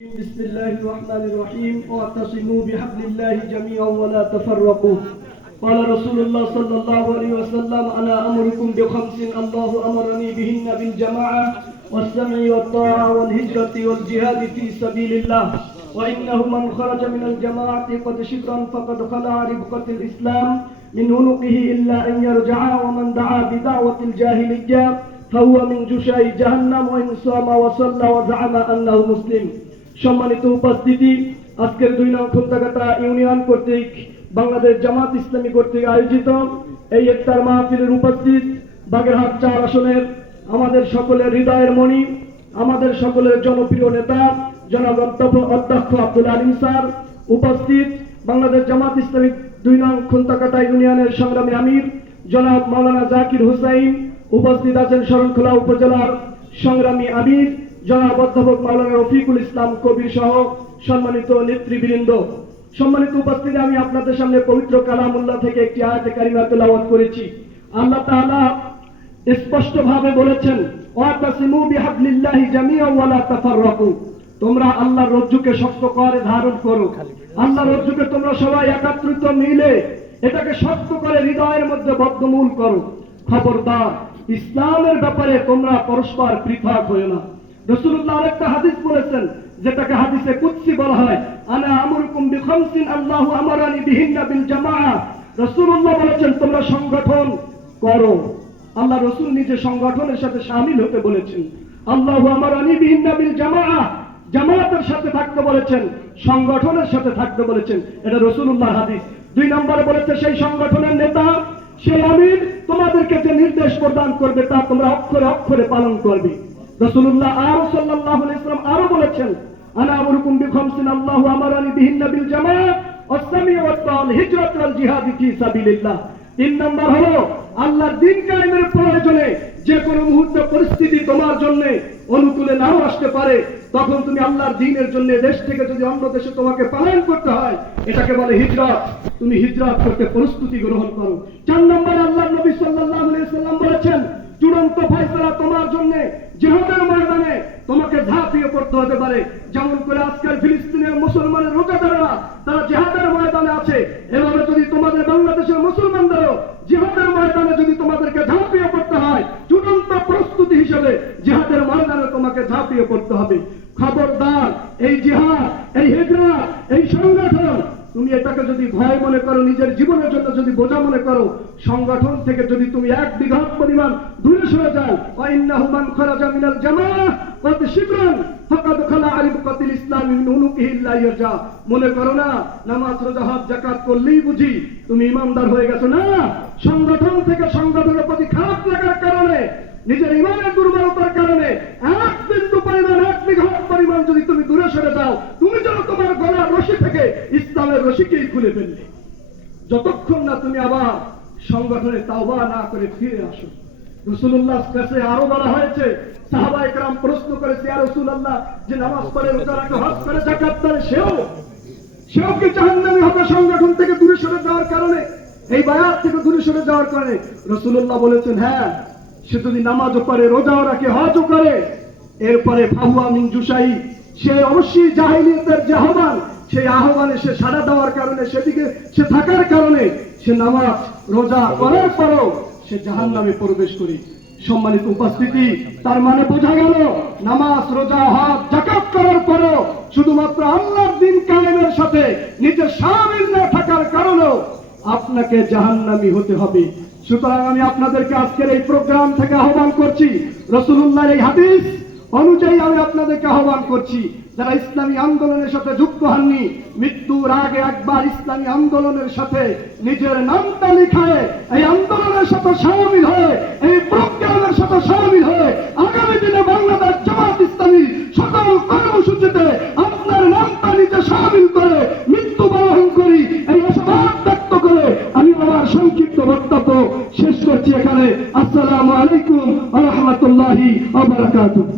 بسم الله الرحمن الرحيم واعتصموا بحبل الله جميعا ولا تفرقوا قال رسول الله صلى الله عليه وسلم أنا أمركم بخمس الله أمرني بهن بالجماعة والسمع والطاعة والهجرة والجهاد في سبيل الله وإنه من خرج من الجماعة قد شبرا فقد خلع ربقة الإسلام من عنقه إلا أن يرجع ومن دعا بدعوة الجاهلية فهو من جشع جهنم وإن صام وصلى وزعم أنه مسلم। সম্মানিত উপস্থিতি, আজকের 2 নং খুলতাকাটা ইউনিয়ন কর্তৃক বাংলাদেশ জামাত ইসলামী কর্তৃক আয়োজিত এই ইফতার মাহফিলের উপস্থিত বাগেরহাট 4 আসনের আমাদের সকলের হৃদয়ের মণি, আমাদের সকলের জনপ্রিয় নেতা জনাব অধ্যক্ষ আব্দুল আলিম স্যার, উপস্থিত বাংলাদেশ জামাত ইসলামী 2 নং খুলতাকাটা ইউনিয়নের সংগ্রামী আমির জনাব মাওলানা জাকির হুসাইন, উপস্থিত আছেন শরণখোলা উপজেলার সংগ্রামী আমির জনাব অধ্যাপক মাওলানা রফিকুল ইসলাম কবির সহ সম্মানিত নেতৃবৃন্দ। সম্মানিত উপস্থিতি, আমি আপনাদের সামনে পবিত্র কালামুল্লাহ থেকে একটি আয়াতে কারিমা তেলাওয়াত করেছি। আল্লাহ তাআলা স্পষ্টভাবে বলেছেন, ওয়াতাসিমু বিহাবলিল্লাহি জামিআন ওয়া লা তাফাররাকু, তোমরা আল্লাহর রজ্জুকে শক্ত করে ধারণ করো। আল্লাহর রজ্জুকে তোমরা সবাই একত্রিত মিলে এটাকে শক্ত করে হৃদয়ের মধ্যে বদ্ধমূল করো। খবরদার, ইসলামের ব্যাপারে তোমরা পরস্পর পৃথক হয়ো না। রাসূলুল্লাহ আরেকটা হাদিস বলেছেন, যেটাকে হাদিসে কুদসি বলা হয়, আনা আমরুকুম বিখামসিন আল্লাহু আমারানি বিহিন্না বিল জামাআ। রাসূলুল্লাহ বলেছেন তোমরা সংগঠন করো। আল্লাহ রাসূল নিজে সংগঠনের সাথে শামিল হতে বলেছেন। আল্লাহু আমারানি বিহিন্না বিল জামাআ, জামাতের সাথে থাকতে বলেছেন, সংগঠনের সাথে থাকতে বলেছেন। এটা রাসূলুল্লাহর হাদিস। 2 নম্বরে বলেছে, সেই সংগঠনের নেতা, সেই আমির তোমাদেরকে যে নির্দেশ প্রদান করবে তা তোমরা অক্ষরে অক্ষরে পালন করবে। রাসূলুল্লাহ সাল্লাল্লাহু আলাইহি ওয়াসাল্লাম আরো বলেছেন, আনা আমরুকুম বিখামসিন আল্লাহু আমারানি বিহিন্না বিল জামাআ ওয়াস-সামি ওয়াত-তাআ হিজরাত ওয়াল জিহাদ ফি সাবিলিল্লাহ। 3 নম্বর হলো আল্লাহর দ্বীন কায়েমের প্রয়োজনে যে কোনো মুহূর্তে পরিস্থিতি তোমার জন্য অনুকূলে নাও আসতে পারে, তখন তুমি আল্লাহর দ্বীনের জন্য দেশ থেকে যদি অন্য দেশে তোমাকে পলায়ন করতে হয়, এটাকে বলে হিজরত। তুমি হিজরত করতে প্রস্তুতি গ্রহণ করো। 4 নম্বর আল্লাহর নবী সাল্লাল্লাহু আলাইহি ওয়াসাল্লাম বলেছেন, চূড়ান্ত ফয়সালা তোমার জন্য জিহাদের ময়দানে তোমাকে ঝাঁপিয়ে পড়তে হতে পারে। যেমন করে আজকাল ফিলিস্তিনের মুসলমানের রোজাদাররা তারা জিহাদের ময়দানে আছে, এভাবে যদি তোমাদের বাংলাদেশের মুসলমানদেরও জিহাদের ময়দানে যদি তোমাদেরকে ঝাঁপিয়ে পড়তে হয়, চূড়ান্ত প্রস্তুতি হিসেবে জিহাদের ময়দানে তোমাকে ঝাঁপিয়ে পড়তে হবে। খবরদার, এই জিহাদ, এই হিজরত, এই সংগঠন তুমি এটাকে যদি ভয় মনে করো, নিজের জীবনের জন্য যদি বোঝা মনে করো, সংগঠন থেকে যদি তুমি 1 বিঘা পরিমাণ দূরে সরে যাও, ওয়াইন্নাহু মান খারাজা মিনাল জামাআহ কদ শিবরান ফাকাদ খালা রিবকাতিল ইসলাম মিন উনুকিহি ইল্লা ইয়ারজা। মনে করো না নামাজ রোজা হজ যাকাত করলেই বুঝি তুমি ইমানদার হয়ে গেছো। না, সংগঠন থেকে সংগঠনের প্রতি খারাপ লাগার কারণে, নিজের ইমানের দুর্বলতার কারণে 1 বিন্দু পরিমাণ, 1 বিঘা পরিমাণ যদি তুমি দূরে সরে যাও, তুমি যেন তোমার গলার রশি থেকে ইসলামের রশিকেই খুলে ফেললে। যতক্ষণ না তুমি আবার সংগঠনে তাওবা না করে ফিরে আসো। রাসূলুল্লাহর কাছে আরো বলা হয়েছে, সাহাবায়ে কেরাম প্রশ্ন করেছে, ইয়া রাসূলুল্লাহ, যে নামাজ পড়ে, রোজা রাখে, হজ করে, যাকাত করে, সেও কি জাহান্নামী হবে সংগঠন থেকে দূরে সরে যাওয়ার কারণে, এই বায়াত থেকে দূরে সরে যাওয়ার কারণে? রাসূলুল্লাহ বলেছেন, হ্যাঁ, সে যদি নামাজও পড়ে, রোজাও রাখে, হজও করে, এরপরে ফাহুয়া মিন জুশাই, সে অবশ্যই জাহেলিয়াতের যে আহ্বান, সেই আহ্বানে সে সাড়া দেওয়ার কারণে, সেদিকে সে থাকার কারণে, সে নামাজ রোজা করার পরও সে জাহান্নামে প্রবেশ করে। সম্মানিত উপস্থিতি, তার মানে বোঝা গেল, নামাজ রোজা হজ যাকাত করার পরও শুধুমাত্র আল্লাহর দ্বীন কায়েমের সাথে নিজের শামিল না থাকার কারণেও আপনাকে জাহান্নামী হতে হবে। সুতরাং আমি আপনাদেরকে আজকের এই প্রোগ্রাম থেকে আহ্বান করছি, রাসূলুল্লাহর এই হাদিস অনুযায়ী আমি আপনাদেরকে আহ্বান করছি, যারা ইসলামী আন্দোলনের সাথে যুক্ত হননি, মৃত্যুর আগে একবার ইসলামী আন্দোলনের সাথে নিজের নামটা লিখায় এই আন্দোলনের সাথে শামিল হয়ে, এই প্রোগ্রামের সাথে শামিল হয়ে আগামী দিনে বাংলাদেশ জামাত ইসলামী সকল কর্মসূচিতে আপনার নামটা নিজে শামিল করে মৃত্যুবরণ করি, এই আশাবাদ ব্যক্ত করে আমি আমার সংক্ষিপ্ত বক্তব্য শেষ করছি এখানে। আসসালামু আলাইকুম ওয়া রাহমাতুল্লাহি ওয়া বারাকাতুহু।